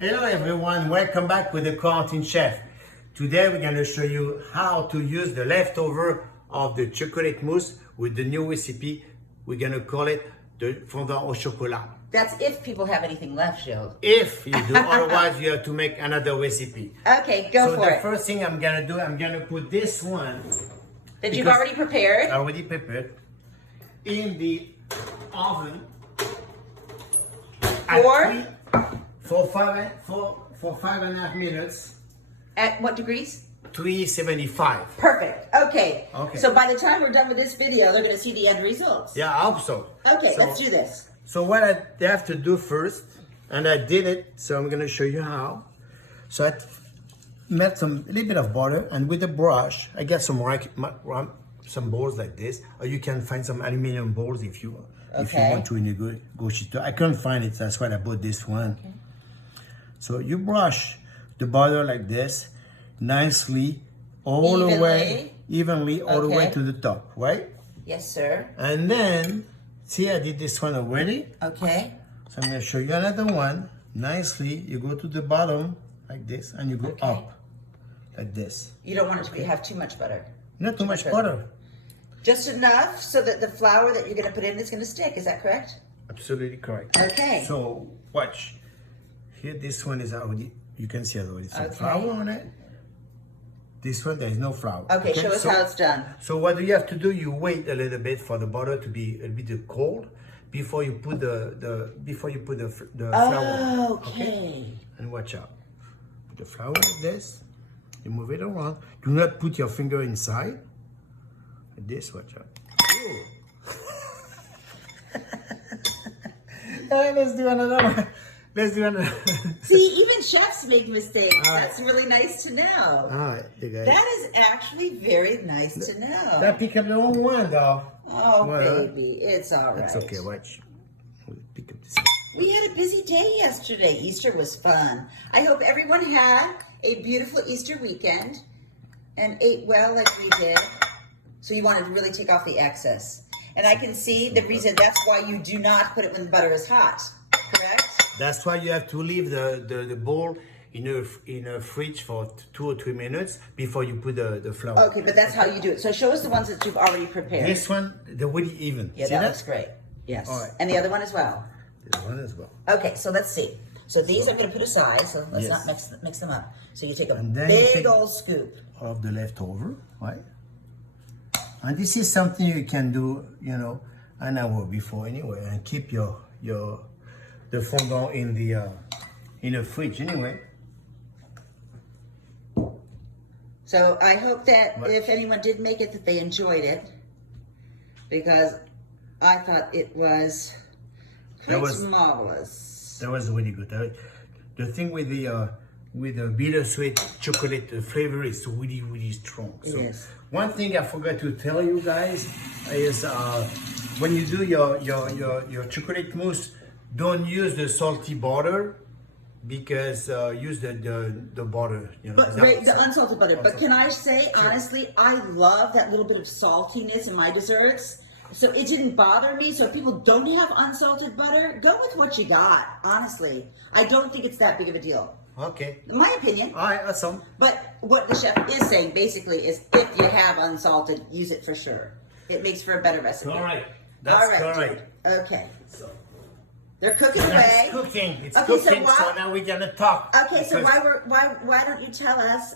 Hello everyone, welcome back with the Quarantine Chef. Today we're going to show you how to use the leftover of the chocolate mousse with the new recipe. We're going to call it the fondant au chocolat. That's if people have anything left, Gilles. If you do, otherwise you have to make another recipe. Okay, go for it. So the first thing I'm going to do, I'm going to put this one that you've already prepared. Already prepared in the oven for 5.5 minutes. At what degrees? 375. Perfect. Okay. Okay. So by the time we're done with this video, they're going to see the end results. Yeah, I hope so. Okay, let's do this. So what I have to do first, and I did it, so I'm going to show you how. So I melt a little bit of butter, and with a brush, I get some bowls like this, or you can find some aluminum bowls if you want to in your grocery store. I couldn't find it, that's why I bought this one. Okay. So you brush the butter like this, nicely, all the way, evenly, all the way to the top, right? Yes, sir. And then, see, I did this one already. Okay. So I'm going to show you another one. Nicely, you go to the bottom like this, and you go up like this. You don't want it to have too much butter. Not too much butter. Just enough so that the flour that you're going to put in is going to stick. Is that correct? Absolutely correct. Okay. So watch. Here, this one is already, you can see already some flour on it. This one, there is no flour. Okay, show us how it's done. So what you have to do, you wait a little bit for the butter to be a bit cold before you put the flour. Okay. And watch out. Put the flour like this. You move it around. Do not put your finger inside. Like this, watch out. Let's do another one. Let's do another. See, even chefs make mistakes. That's really nice to know. That is actually very nice to know. That pick up the wrong one, though. Oh, baby, it's all right. It's okay, watch. We'll pick up this. We had a busy day yesterday. Easter was fun. I hope everyone had a beautiful Easter weekend and ate well like we did. So you wanted to really take off the excess. And I can see the reason. That's why you do not put it when the butter is hot, correct? That's why you have to leave the bowl in a fridge for 2 or 3 minutes before you put the flour. Okay, but that's how you do it. So show us the ones that you've already prepared. This one, they're really even. Yeah, that looks great. Yes. All right. And the other one as well. This one as well. Okay, so let's see. So these I'm going to put aside, so let's not mix them up. So you take a big old scoop of the leftover, right? And this is something you can do, an hour before anyway, and keep the fondant in the fridge anyway. So I hope that if anyone did make it, that they enjoyed it, because I thought it was quite marvelous. That was really good. The thing with the bittersweet chocolate, the flavor is really, really strong. So one thing I forgot to tell you guys is when you do your chocolate mousse, don't use the salty butter, because use the butter, But the unsalted butter. But can I say, honestly, I love that little bit of saltiness in my desserts. So it didn't bother me. So if people don't have unsalted butter, go with what you got, honestly. I don't think it's that big of a deal. Okay. In my opinion. All right, awesome. But what the chef is saying, basically, is if you have unsalted, use it for sure. It makes for a better recipe. All right. That's correct. Okay. So they're cooking away. It's cooking. It's cooking. So now we're gonna talk. Okay. So why don't you tell us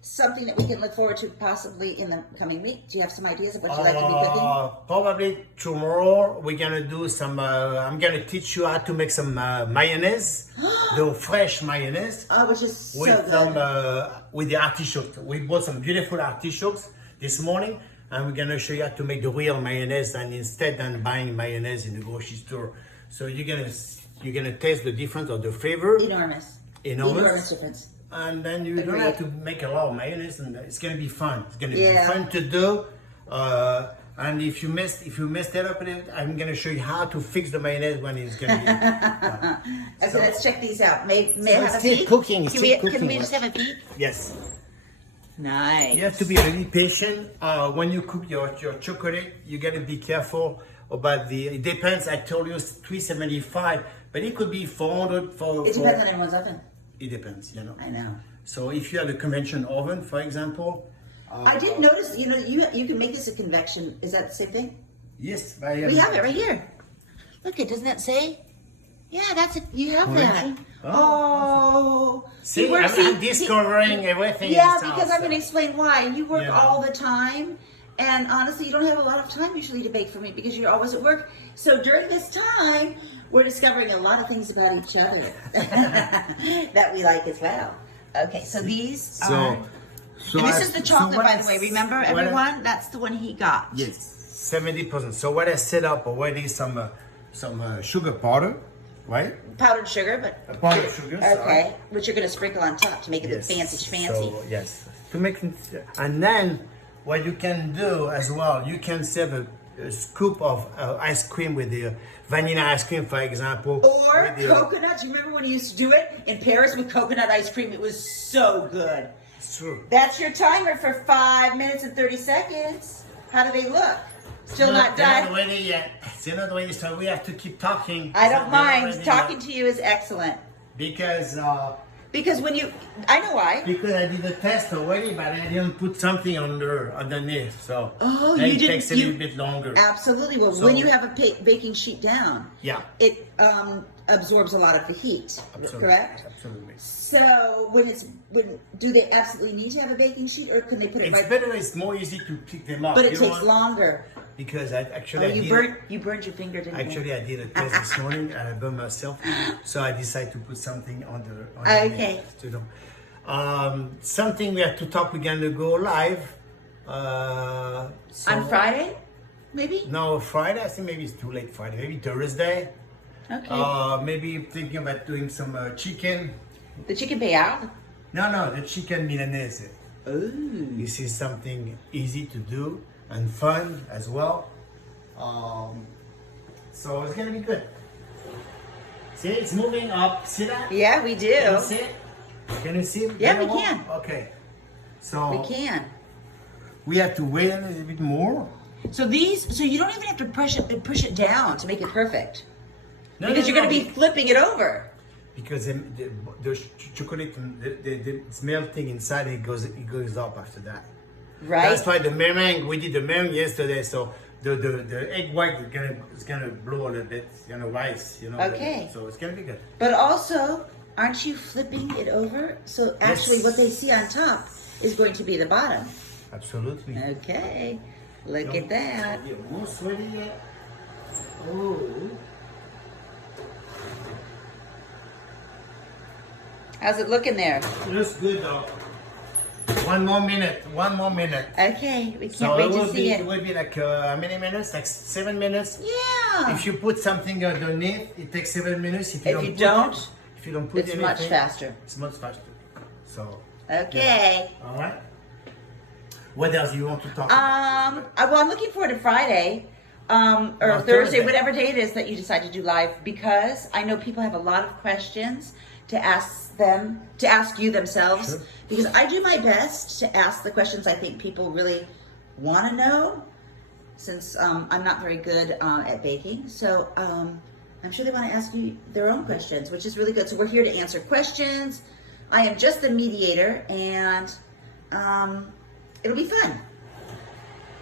something that we can look forward to possibly in the coming week? Do you have some ideas of what you'd like to be cooking? Probably tomorrow we're gonna do some. I'm gonna teach you how to make some mayonnaise, the fresh mayonnaise. Oh, which is so with good. With the artichokes. We bought some beautiful artichokes this morning, and we're gonna show you how to make the real mayonnaise, and instead of buying mayonnaise in the grocery store. So you're gonna taste the difference of the flavor. Enormous difference. And then you don't have to make a lot of mayonnaise, and it's gonna be fun. It's gonna be fun to do. And if you messed it up, I'm gonna show you how to fix the mayonnaise when it's gonna be. So let's check these out. May I have a peek? Cooking. Can we just have a peek? Yes. Nice. You have to be really patient. When you cook your chocolate, you gotta be careful about it depends, I told you 375, But it could be 400 for... It depends on everyone's oven. It depends, you know. I know. So if you have a convection oven, for example... I did notice, you know, you can make this a convection. Is that the same thing? Yes. We have it right here. Look, it doesn't that say? Yeah, that's it. You have that. Oh. See, You I'm discovering everything. Yeah, in this because house. I'm going to explain why. You work Yeah. all the time. And honestly, you don't have a lot of time usually to bake for me because you're always at work. So during this time, we're discovering a lot of things about each other that we like as well. Okay, so these are... And this is the chocolate, by the way. Remember, everyone? That's the one he got. Yes, 70%. So what I set up already some sugar powder, right? Powdered sugar, but... Powdered sugar, Okay, sorry. which you're going to sprinkle on top to make it look fancy schmancy. So, yes. To make it, and then what you can do as well, you can serve a scoop of ice cream with the vanilla ice cream, for example. Or coconut. Do you remember when you used to do it in Paris with coconut ice cream? It was so good. It's true. That's your timer for 5 minutes and 30 seconds. How do they look? Still not They're done? not ready yet. They're not ready, so we have to keep talking. I don't mind. Ready Talking yet. to you is excellent. Because when you... I know why. because I did a test already, but I didn't put something underneath, so Oh, then you it didn't... takes a little bit longer. Absolutely. Well, So- when you have a baking sheet down, Yeah. it absorbs a lot of the heat, Absolutely. correct? Absolutely. So do they absolutely need to have a baking sheet, or can they put it It's right? better. It's more easy to pick them up. But it You know takes what? longer. Because I actually Oh, I did you burned your finger, didn't you? actually I did a test this morning and I burned myself, so I decided to put something on the Okay. you know. Something we have to talk. We're gonna go live. On Friday, maybe. No, Friday. I think maybe it's too late. Friday, maybe Thursday. Okay. Maybe thinking about doing some chicken. The chicken paella. No, the chicken milanese. Ooh. This is something easy to do and fun as well. So it's gonna be good. See, it's moving up. See that? Yeah, we do. Can you see it? Can you see it? Yeah, we Better? can. Okay. So We can. we have to wait a little bit more. So you don't even have to push it down to make it perfect. No, Because no, you're no, going to be flipping it over. Because the chocolate, it's melting inside. It goes up after that. Right? That's why the meringue. We did the meringue yesterday, so the egg white is gonna blow a little bit. It's gonna rise, you know. Okay. So it's gonna be good. But also, aren't you flipping it over? So actually what they see on top is going to be the bottom. Absolutely. Okay. Look at that. You're almost ready yet? Oh. How's it looking there? Looks good though. One more minute. Okay. We can't So wait to see it it. will be like how many minutes? Like 7 minutes? Yeah. If you put something underneath, it takes 7 minutes. If you If don't, you if you don't put it's anything, much faster. It's much faster. So. Okay. Yeah. All right. What else do you want to talk about? Well, I'm looking forward to Friday, or Thursday, Thursday. whatever day it is that you decide to do live, because I know people have a lot of questions to ask you themselves. Sure. Because I do my best to ask the questions I think people really want to know, since I'm not very good at baking. So I'm sure they want to ask you their own questions, which is really good. So we're here to answer questions. I am just the mediator, and it'll be fun.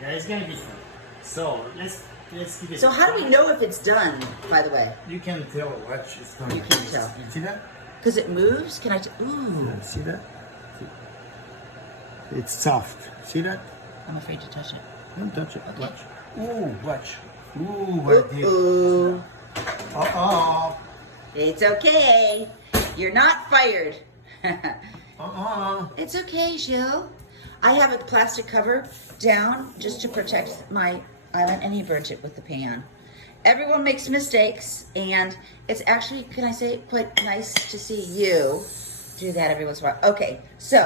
Yeah, it's gonna be fun. So let's give it. So how do we know if it's done, by the way? You can tell. Watch, it's done. You can tell. You see that? Because it moves? Can I? Ooh. See that? It's soft. See that? I'm afraid to touch it. Don't touch it. Okay. Watch. Ooh, watch. Ooh, what did? Ooh. Uh-oh. It's okay. You're not fired. Uh-uh. It's okay, Gilles. I have a plastic cover down just to protect my island, and he burnt it with the pan. Everyone makes mistakes, and it's actually, can I say, quite nice to see you do that every once in a while. Okay, so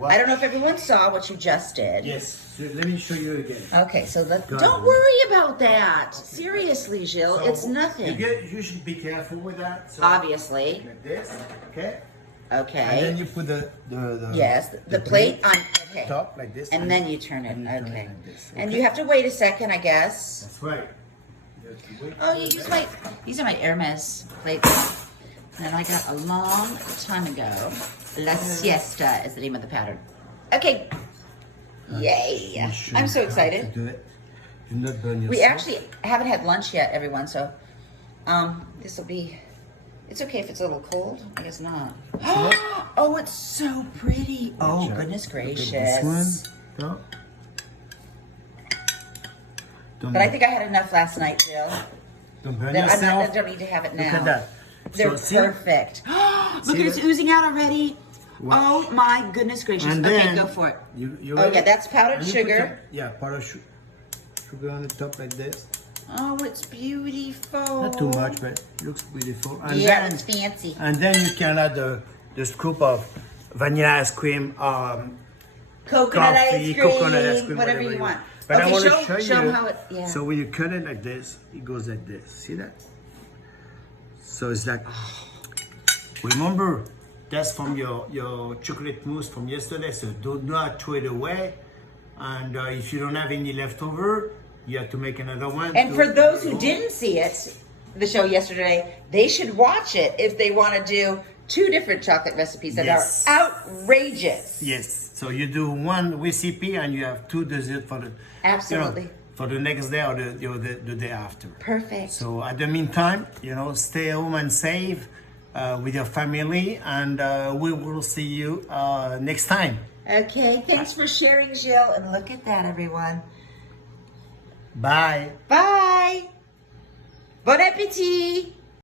Oh, I don't know if everyone saw what you just did. Yes. So let me show you again. Okay, so Go don't ahead. worry about that. Seriously, Gilles, So it's nothing. You should be careful with that. So Obviously. like this, okay? Okay. And then you put the Yes, the plate on. Okay. top like this, And then you turn it. and you turn it Okay. like this, And okay? you have to wait a second, I guess. That's right. Oh, you use my, these are my Hermes plates. And I got a long time ago. La Siesta is the name of the pattern. Okay. Yay. I'm so excited. Do it. Do not burn yourself. We actually haven't had lunch yet, everyone, so this will be, it's okay if it's a little cold. I guess not. Oh, it's so pretty. Oh, goodness gracious. This one. No. But I think I had enough last night, Jill. Don't burn Then yourself. I don't need to have it now. Look at that. They're So, see? perfect. Look, See it's that? oozing out already. Oh my goodness gracious. And Okay, then go for it. You Oh yeah, that's powdered and you put sugar. yeah, powdered sugar on the top like this. Oh, it's beautiful. Not too much, but it looks beautiful. And Yeah, then, it's fancy. And then you can add the scoop of vanilla ice cream, Coconut coffee, ice cream, coconut ice cream, whatever you want. But Okay, I want show to show you. them how it, yeah. So when you cut it like this, it goes like this. See that? So it's like, remember, that's from your chocolate mousse from yesterday. So do not throw it away. And if you don't have any leftover, you have to make another one. And for those who didn't see it, the show yesterday, they should watch it if they want to do 2 different chocolate recipes that Yes. are outrageous. Yes. So you do one recipe and you have 2 desserts for the Absolutely. for the next day or the day after. Perfect. So at the meantime, stay home and save with your family, and we will see you next time. Okay, thanks for sharing, Jill. And look at that, everyone. Bye. Bye. Bon appetit.